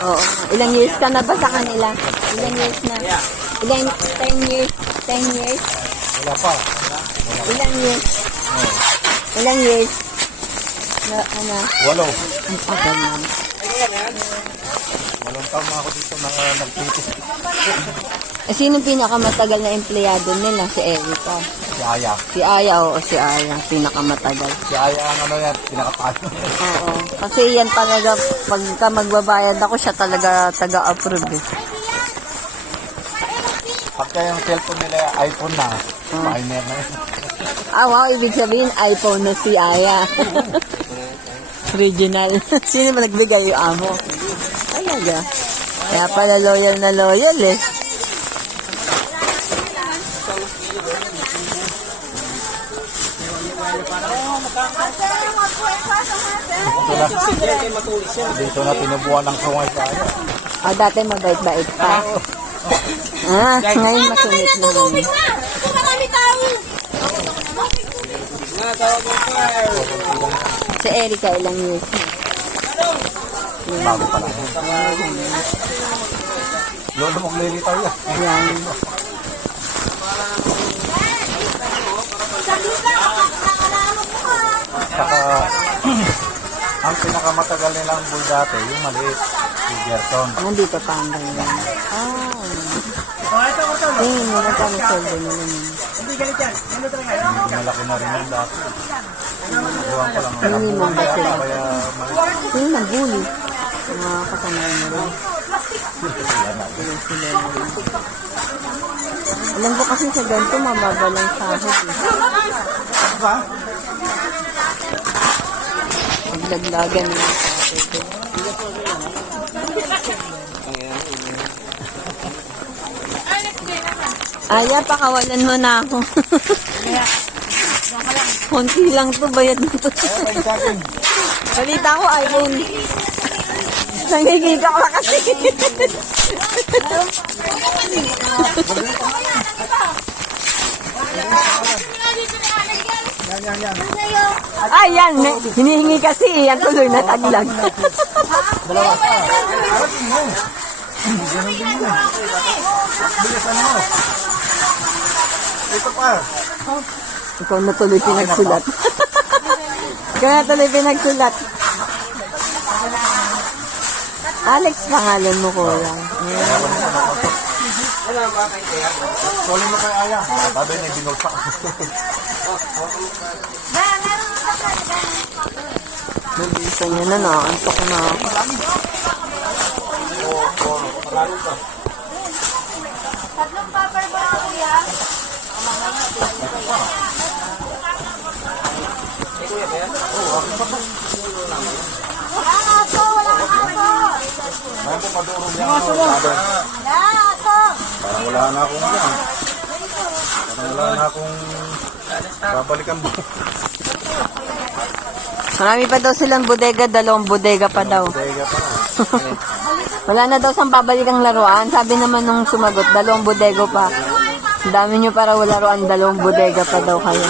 Oo. Ilang years ka na ba sa kanila? Ilang years na? Ilang 10 years? 10 years? Wala pa. Ilang years? Ilang years? Na, ano? 8. Ang tagal na. 8 taon na ako dito na nagtitis. Eh, sino pinakamatagal na empleyado nila? Si Erika. Si Aya. Si Aya, oo, si Aya. Pinakamatagal. Si Aya ang ano yan, pinakatayo. Oo. Kasi yan talaga, pagka magbabayad ako, siya talaga taga-approve eh. Pagka yung cellphone nila iPhone na, pioneer na yun. Ah, wow, ibig sabihin, iPhone na si Aya. Original. Sino ba nagbigay yung amo? Talaga. Kaya pala loyal na loyal eh. Dito na tinubuan ng sungay sa Aya. Ah, dati mabait-bait pa. Ah, ngayon masungit na ngayon. Si Erika, ilang years na? Bago pa lang. Lolo mong lilitaw yan. Ayan. Saka, ang pinakamatagal nilang bull dati, yung maliit, si Gerson. Nandito pa ang ganyan. Ah. Tingin mo na kami soldo nila yun. Malaki na rin yung dati. Iwan ko lang. Minimum ba sila? Kaya maliit. Sino nagbuli? Mga kasama nila. Sila na. Alam ko kasi sa ganito, mababa lang sahod eh. Maglaglagan nila sahod eh. Aya, pakawalan mo na ako. Konti lang to, bayad na to. Balita ko, Aileen. Nangigika ka kasi. Yan. Hinihingi kasi. Yan tuloy na taglag. Dalawa pa. Bilisan mo. Ito pa. Ikaw na tuloy pinagsulat. Ikaw na tuloy pinagsulat. Alex, pangalan mo ko lang. Tuloy mo kay Aya. Sabi niya, binulsak. Nabisa niya na na. Antok na ako. Tatlong paper ba, kuya? Wala aso. Ayaw ko maduro niya. Sabi, Wala aso. parang wala na akong yan. Parang wala na akong babalikan mo. Marami pa daw silang bodega. 2 bodega pa daw. Tega pa. Wala na daw sang babalik ang laruan. Sabi naman nung sumagot, 2 bodega pa. Ang dami nyo para wala laruan, 2 bodega pa daw kayo.